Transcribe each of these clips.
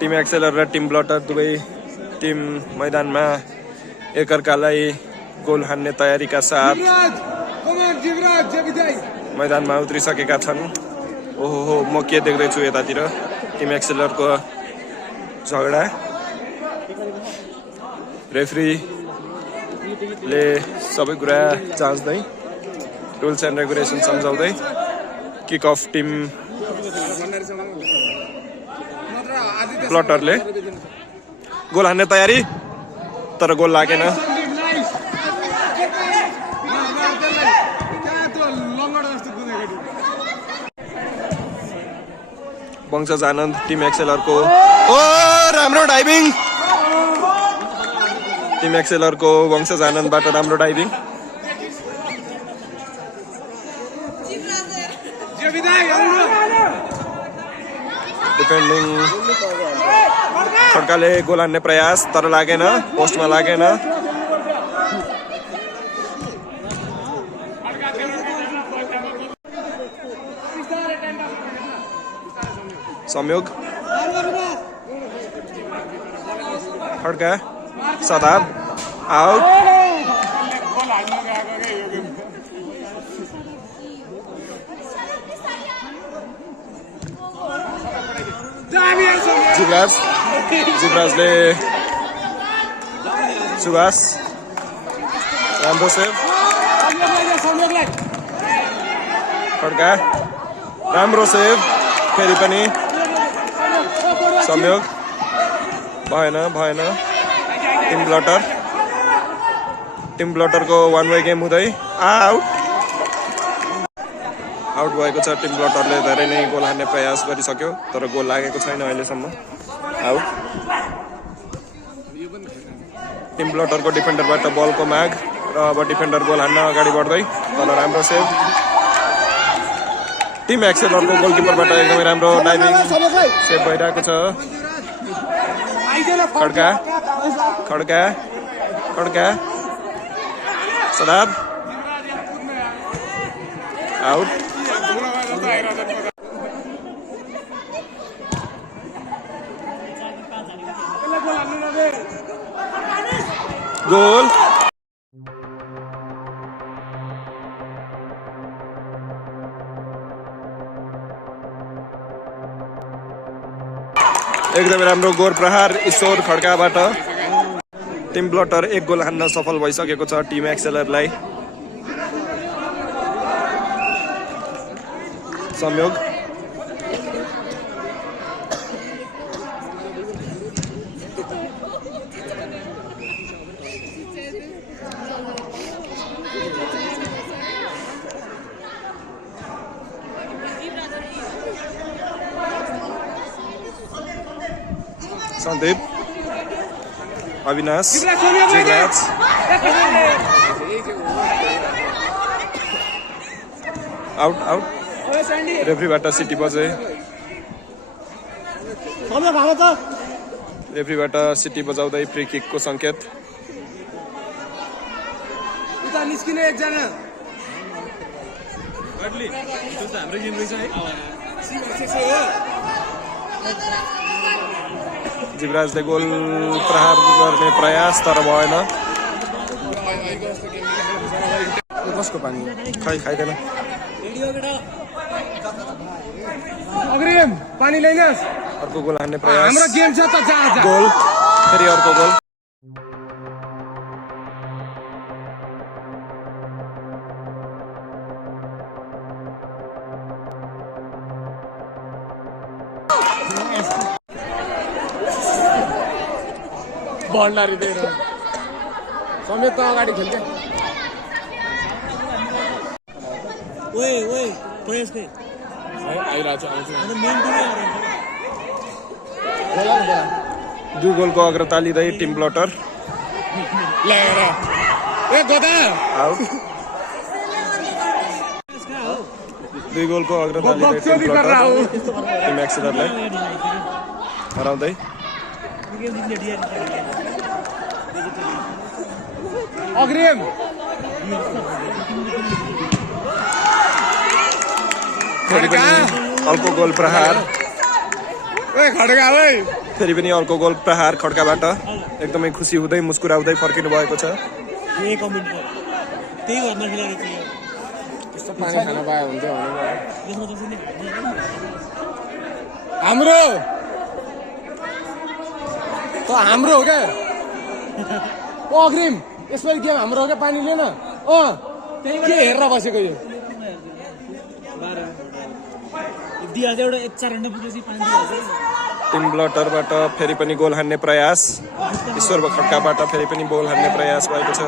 Team एक्सेलर र team Buttler दुवै team मैदानमा एकअर्कालाई गोल हान्ने तयारीका साथ मैदानमा उत्रिसकेका छन्। ओहो म के देख्दैछु यतातिर टिम एक्सेलरको झगडा। रेफ्रीले सबै कुरा जाँच्दै रुल्स एन्ड रेगुलेसन सम्झाउँदै किक अफ टिम ब्लटरले गोल हान्ने तयारी, तर गोल लागेन। वंशज आनन्द टिम एक्सेलरको राम्रो डाइभिङ। टिम एक्सेलरको वंशज आनन्दबाट राम्रो डाइभिङ। डिफेन्डिङ खड्काले गोल हान्ने प्रयास, तर लागेन, पोस्टमा लागेन। संयोग खड्का सदाब आउट। जुवराजले सुभाष राम्रो सेभ। खड्का राम्रो सेभ, फेरि पनि संयोग भएन। टिम ब्लटरको वान वे गेम हुँदै आउट भएको छ। टिम ब्लटरले धेरै नै गोल हान्ने प्रयास गरिसक्यो, तर गोल लागेको छैन अहिलेसम्म। आउट। टिम ब्लटरको डिफेन्डरबाट बलको माग र अब डिफेन्डर गोल हान्न अगाडि बढ्दै, तर राम्रो सेभ। टिम एक्सेलरको गोलकिपरबाट एकदमै राम्रो डाइभिङ सेभ भइरहेको छ। खड्का सदाब आउट। गोल। एकदमै राम्रो गोल प्रहार ईश्वर खड्काबाट। टिम ब्लटर एक गोल हान्न सफल भइसकेको छ टिम एक्सेलरलाई। संयोग सन्दीप अविनाश जुवराज आउट। रेफ्रीबाट सिटी बजे। रेफ्रीबाट सिटी बजाउँदै फ्री किकको संकेत। जुवराजले गोल प्रहार गर्ने प्रयास, तर भएन। कसको पानी खाइदैन। पानी ल्याइनस्। अर्को गोल हान्ने प्रयास। हाम्रो गेम छ त गोल, फेरि अर्को गोल। बन्डारी दिएर समेत त अगाडि खेल्थे। दुई गोलको अग्रता लिँदै टिम ब्लटर आउट। दुई गोलको अग्रता लिँदै टिम ब्लटर टिम एक्सेलरलाई हराउँदै। अग्रिम अर्को गोल प्रहार। फेरि पनि अर्को गोल प्रहार खड्काबाट एकदमै खुसी हुँदै मुस्कुराउँदै फर्किनु भएको छ। हाम्रो हो क्या अग्रिम यसपालि गेम हाम्रो हो क्या पानी लिएन के हेरेर बसेको यो टिम ब्लटरबाट फेरि पनि गोल हान्ने प्रयास, ईश्वर खड्काबाट फेरि पनि गोल हान्ने प्रयास भएको छ।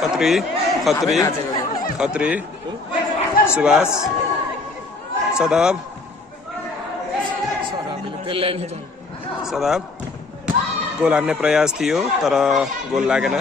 खत्री खत्री खत्री सुभाष सदाब गोल हान्ने प्रयास थियो तर गोल लागेन।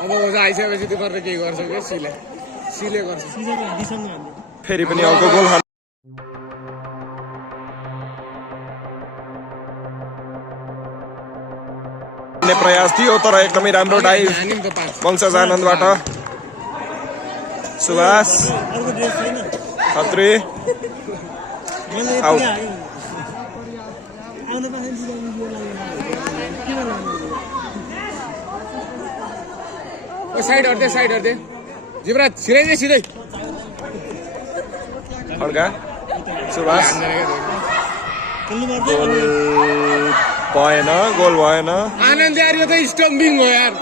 अब आइसकेपछि त्यो गरेर केही गर्छ क्या सिले गर्छ फेरि पनि अर्को गोल हान्ने प्रयास थियो तर एकदमै राम्रो डाइभ वंशज आनन्दबाट। सुभाष खत्री आउट। साइड हट्दै जिब्राज छिराइदे सिधै खड्का सुभाष गोल भएन। आनन्द यार यो त स्टम्पिङ हो यार।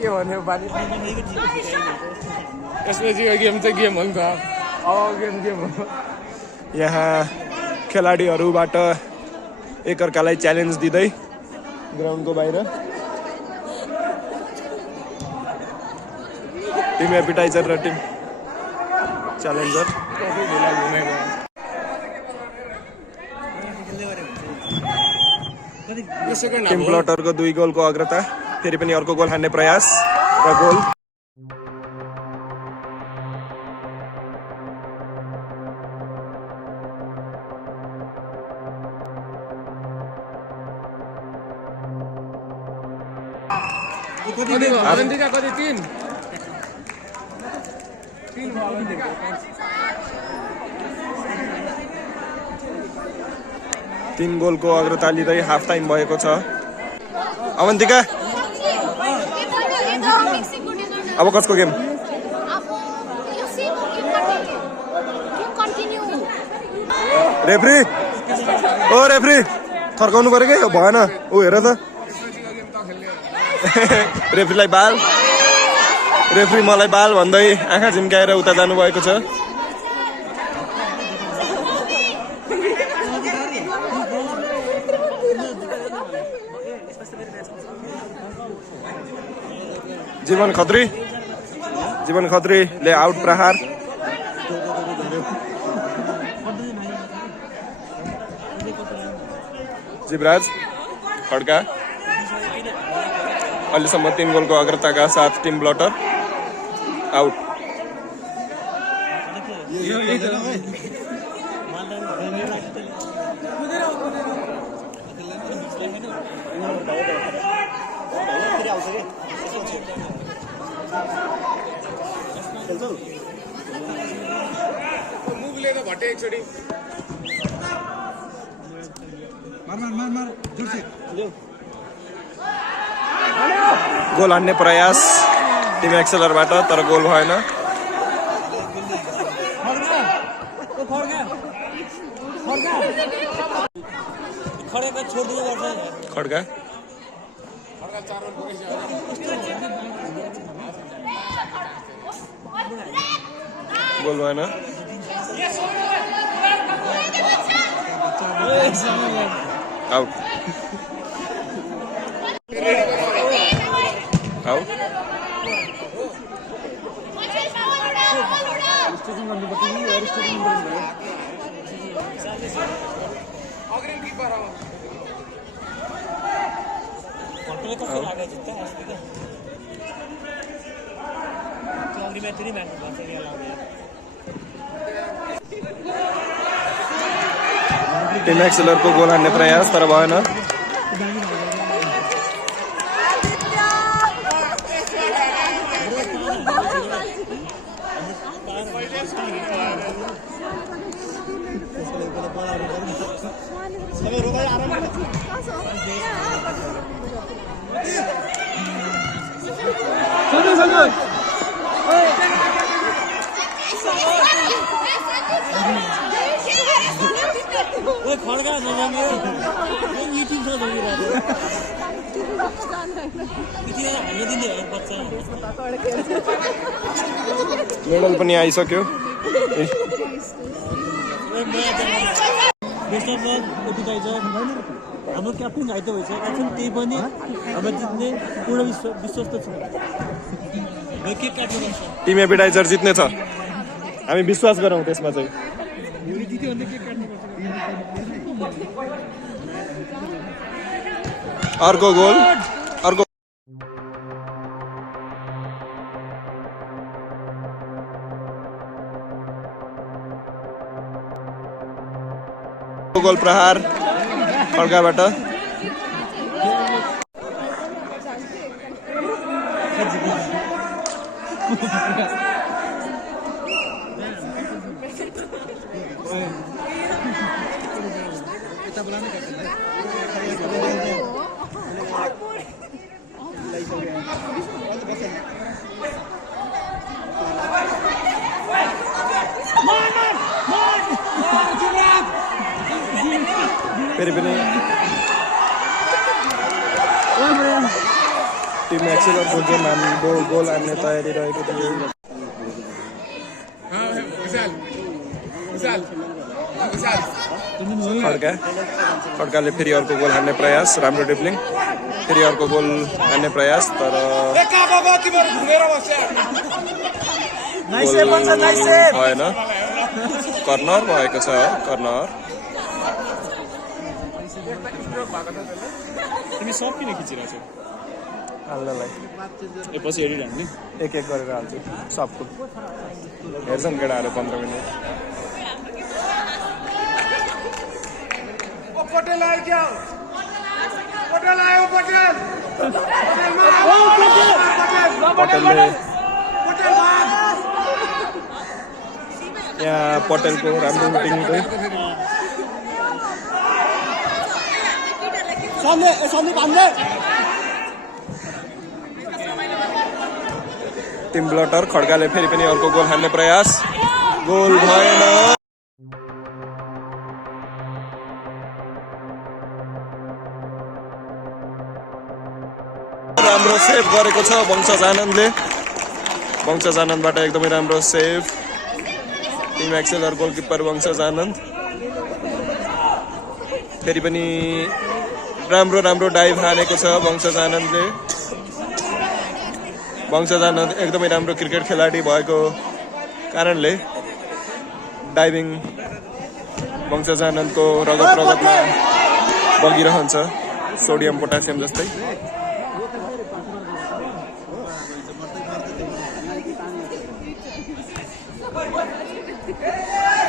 के भन्यो बानी यसपछि यो गेम चाहिँ गेम हो नि त गेम हो। यहाँ खेलाडीहरूबाट एकअर्कालाई च्यालेन्ज दिँदै ग्राउन्डको बाहिर टिम एपिटाइजर र टिम च्यालेन्जर। टिम ब्लटरको 2 गोलको अग्रता, फेरि पनि अर्को गोल हान्ने प्रयास र गोल। तीन गोलको अग्रता लिँदै हाफ टाइम भएको छ। अवन्तिका अब कसको गेम? रेफ्री ओ रेफ्री थर्काउनु पर्यो कि भएन। ऊ हेर त रेफ्रीलाई बाल, रेफ्री मलाई बाल भन्दै आँखा झिम्काएर उता जानुभएको छ। जीवन खत्रीले आउट प्रहार। जीवराज खड्का अहिलेसम्म 3 गोलको अग्रताका साथ टिम ब्लटर आउट। गोल हान्ने प्रयास टिम एक्सेलरबाट तर गोल भएन। खड्का गोल भएन। Out out. टिम एक्सेलरको गोल हान्ने प्रयास तर भएन। मेडल पनि आइसक्यो हाम्रो क्याप्टेन घाइते भइसकेको छ त्यही पनि हाम्रो जित्ने पूर्ण विश्वस्त छ टिम एपिटाइजर जित्ने छ हामी विश्वास गरौँ त्यसमा चाहिँ अर्को गोल अर्को गोल प्रहार खड्काबाट फेरि पनि टिम एक्सेलरको गेम हाम्रो गोल हान्ने तयारी रहेको थियो खड्काले फेरि अर्को गोल हान्ने प्रयास राम्रो ड्रिब्लिङ फेरि अर्को गोल हान्ने प्रयास तर भएन कर्नर भएको छ कर्नर तिमी सब किन खिचिरहेको छौ हाल्नलाई पछि हेरिरहने एक एक गरेर हाल्छु सबको हेर्छन् केटाहरू 15 मिनट पटेलले यहाँ पटेलको राम्रो मिटिङ टिम ब्लटर खड्काले फेरि पनि अर्को गोल हान्ने प्रयास गोल भएन राम्रो सेभ गरेको छ वंशज आनन्दबाट एकदमै राम्रो सेभ टिम एक्सेलर गोलकिपर वंशज आनन्द फेरि पनि राम्रो डाइभ हानेको छ वंशज आनन्दले वंशज आनन्द एकदमै राम्रो क्रिकेट खेलाडी भएको कारणले डाइभिङ वंशज आनन्दको रगतमा बगिरहन्छ सोडियम पोटासियम जस्तै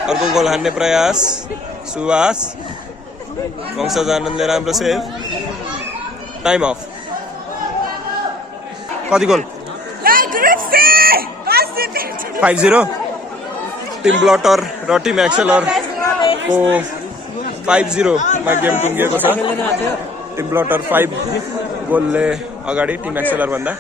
अर्को गोल हान्ने प्रयास सुवास वंशज आनन्दले राम्रो सेभ टाइम अफ कति गोल 5-0 टिम ब्लटर र टिम एक्सेलरको 5-0 मा गेम टुङ्गिएको छ टिम ब्लटर 5 गोलले अगाडि टिम एक्सेलर भन्दा